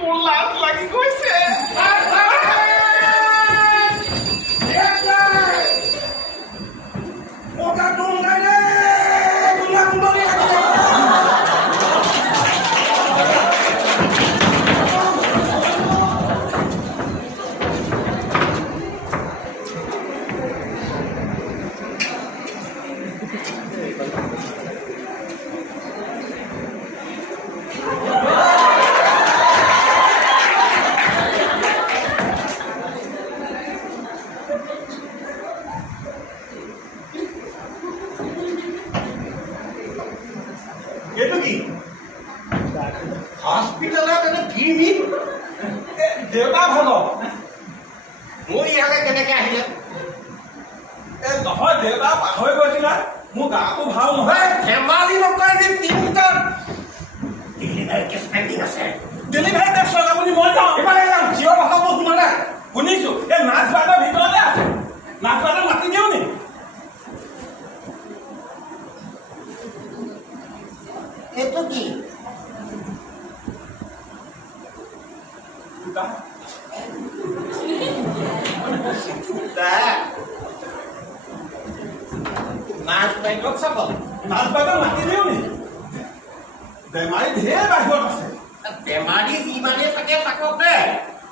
মোৰ লাজ লাগি গৈছে। এইটো কি হস্পিটেলত এটা ভিৰ দেউতা ভাল মোৰ ইয়ালৈ কেনেকে আহিলে? নহয়, দেউতা পাহৰি গৈছিলা। মোৰ গাটো ভাল নহয়। ধেমালি নকৰে যে 3 ডেলিভাৰী কেছ পেণ্ডিং আছে। ডেলিভাৰী কেছ লগাবলৈ মই যাওঁ। এইফালে যাম, চিঞৰ বাখৰ মই শুনা নাই। শুনিছো এই নাচ বাইদেউৰ ভিতৰতে আছে। নাচ বাইদেউ মাতি দিওঁ নি? এইটো কি? নাচ বাইদেউক চাব। নাচ বাইদেউ মাতি দিওঁ নি? বেমাৰী ঢেৰ বাহিৰত আছে। বেমাৰী যিমানেই থাকে থাকক দে।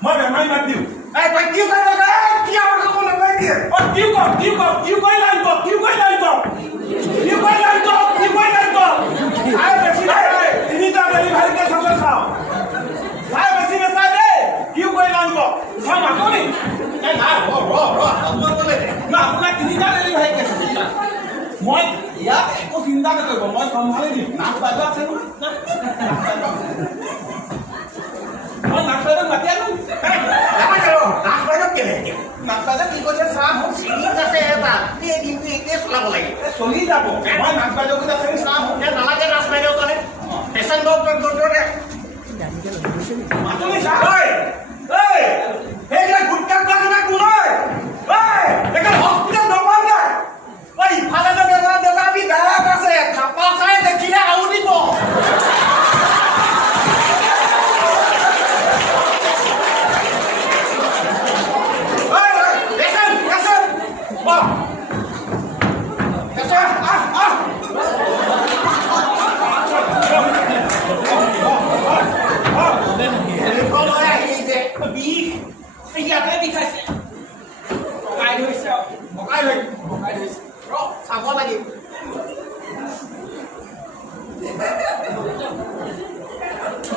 মই বেমাৰী মাতি দিওঁ। তই কি কৰিব লাগে? কি আমাৰ খাব নাপাই দিয়ে? কিয় কৰি লাইন কৰ? তিনিটা ডেলিভাৰী কেছ আছে চাওঁ। চাই বেছি নাচাই দেই। কিয় কৰি লাইন কৰ? মই মাতো নি? আপোনাৰ 3টা ডেলিভাৰী কেছ আছে। মই ইয়াত একো চিন্তা নকৰিব, মই চম্ভালি দিম। নাচ বাইদেউ আছে নহয়। মই নাচ বাইদেউ মাতি আনো। নাচ বাইদেউ কেলে? নাচ বাইদেউ কি কৈছে চাম। চিৰিজ আছে এটা, এই দিনটো এতিয়াই চলাব লাগে। চলি যাব। মই নাচ বাইদেউ কেইটা চাই চাম। নালাগে নাচ বাইদেউ কাৰণে পেচেণ্ট ডক্টৰ মাতনি চাহ সেইবিলাক গুটকা খোৱা কোন হয়? হস্পিটেল নপাওঁ যায়। ইফালে দেউতা আমি গাঁৱত আছে, খাপা চাই দেখিলে আৰু দিব। ইয়াতে বিষাইছে। চাব লাগিব।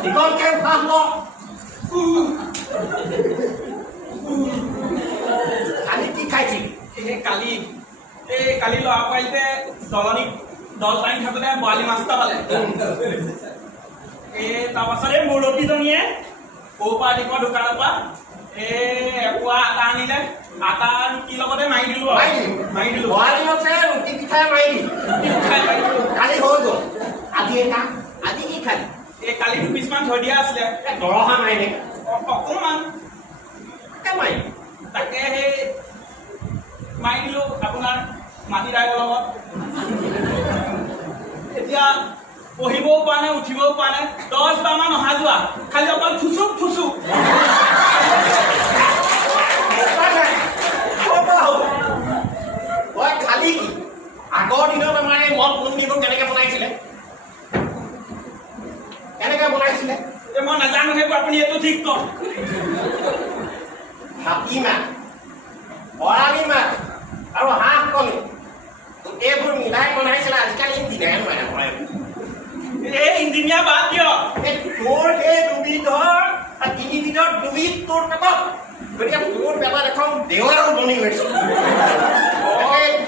দীঘল কেম খাম কালি কি খাইছিল? কালি ল'ৰা পোৱালিতে দলনিত দল টাইম থাকোঁতে বৰালি মাছ এটা পালে। তাৰপাছত এই মুৰব্বীজনীয়ে কৌপাৰ্টিকৰ দোকানৰ পৰা এপোৱা আটা আনিলে। আটা কি লগতে মাৰি দিলো। বৰালি মাছে ৰুটি পিঠাই মাৰি দিলো। কালি হৈ গ'ল। আজি কি খালি? কালি 2 পিচমান থৈ দিয়া আছিলে। দৰহা নাই নে? অকণমান মাৰি তাকে সেই মাৰি দিলো আপোনাৰ মাটি দাইলৰ লগত। এতিয়া পঢ়িবও পৰা নাই, উঠিবও পৰা নাই। 10 বাৰমান অহা যোৱা, খালি অকল ফুচুক। খালি কি আগৰ দিনত আমাৰ এই মদ মন্দিৰবোৰ কেনেকে বনাইছিলে? মই নাজানো সেইবোৰ, আপুনি এইটো ঠিক কওক। হাতী মাছ, বৰালি মাছ আৰু হাঁহ কণী গোটেইবোৰ মিলাই বনাইছিলে। আজিকালি ইঞ্জিনিয়াৰ নহয়। এই ইঞ্জিনিয়াৰ বাদ দিয়ক। তোৰ সেই 3বিধৰ 2বিধ তোৰ পেটত। গতিকে তোৰ পেটত এখন দেৱাল বনি গৈছে।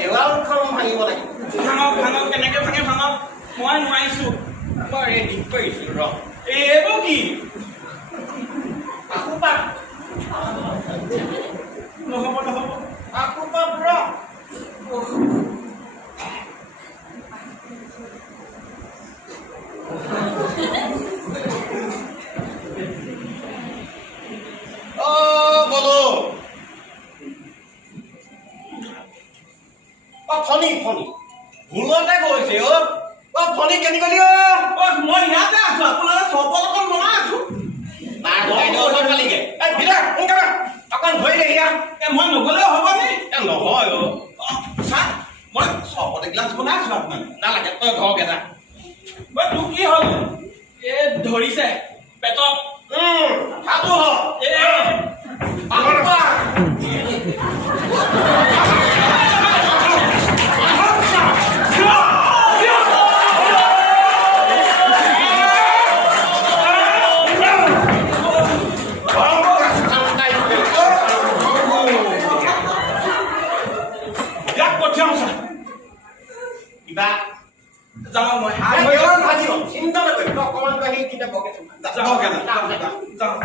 দেৱালখন ভাঙিব লাগিব। ভাঙক কেনেকে ভাঙক মই নোৱাৰিছো। মই ৰেডি কৰিছিলো ৰ। এইবোৰ কি? আকুপাত নহ'ব আকুপাত ৰ। ফণী ভুলতে গৈছে। ফণী কেনেকৈ মই ইয়াতে আছো, আপোনাৰ চৰবত অকণ বনাই আছো। মই নগ'লেও হ'বনে? নহয় অ ছাৰ মই চবতে গ্লাছ বনাইছোঁ আপোনাক। নালাগে তই ঘৰকে যা তোৰ কি হ'ল? ধৰিছে পেটত। সাধু হ ইয়াক পঠিয়াম ছাৰ। কিবা যাওঁ মই ভাজিব চিন্তা নকৰিবি তই অকণমান তই সেই কিতাপ বকে যাওঁ।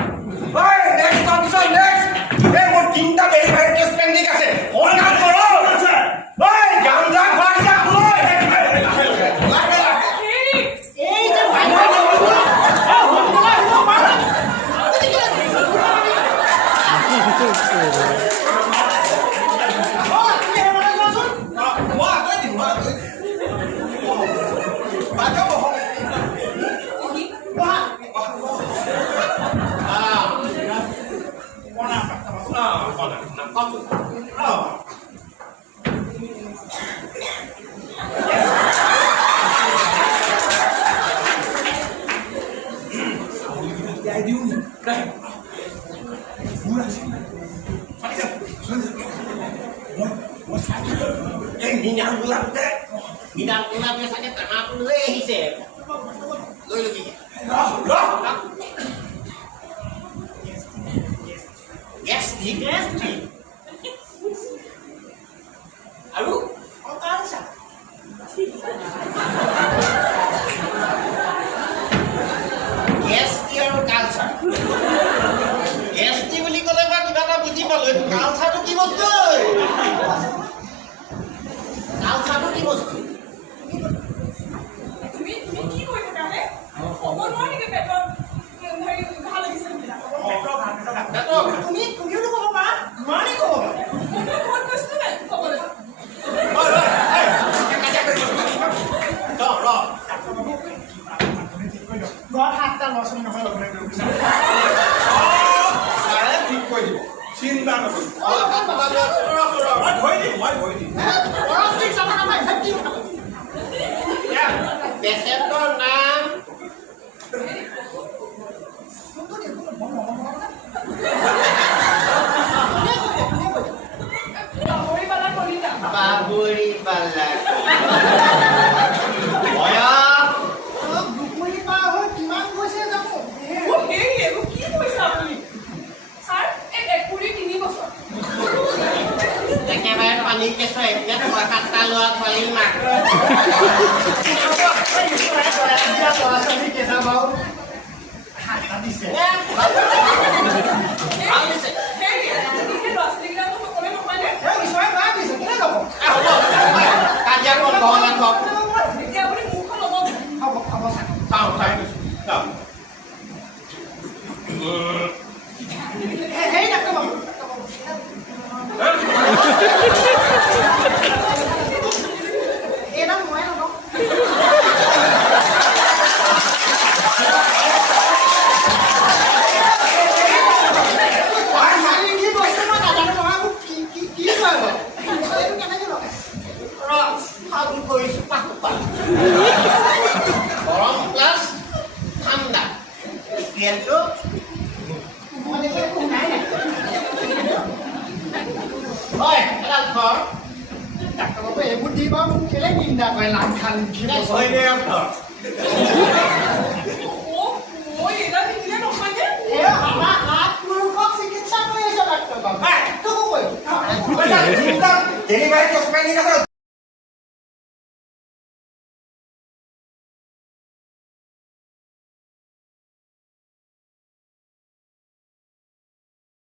মোৰ তিনিটা ভেৰিফাইড কেছ পেণ্ডিং আছে সোনকাল কৰ গামজা খোৱা কিতাপ minyak bulan teh biasanya tengah mulai sih lo lagi yes di aduh apa sih yes dia culture yes di beli kalau apa kita tak buji malu culture tu gimana Kalsaটো কি বস্তু তুমি কি কইছা কানে খবর নহয় নেকি পেটত হেৰি ঘা লাগিছে নেকি তুমিও তো ক'ব পাৰা নোৱাৰি ক'ব কোন কষ্ট নাই খবৰ চিন্তা নকৰিব। পেচেণ্টৰ নাম বাবৰিবালা কলিতা বাবৰিবালা কি কৈছে আপুনি ছাৰ এই একুৰি 3 বছৰ একেবাৰে পানী কেঁচুৱা এতিয়া তোমাৰ 7টা ল'ৰা ছোৱালীৰ মাক কাজিয়া ক'ত ঘৰ ৰাখক এতিয়া আপুনি মুখখন ল'ব গৰম প্লাছ ঠাণ্ডা তেলটো হয় এডাল ঘৰ ডাক্তৰবাবু এইবোৰ দি বাৰু মোক কেলে নিন্দা কৰে লাভ খান হয় দে ঘৰ মই এটা নিদিলে নহয় নে আমাৰ হাত পুৰুষক চিকিৎসা কৰি আছে ডাক্তৰবাবু তোকো কৈ ডেলিভাৰী কেছ পেণ্ডিং আছে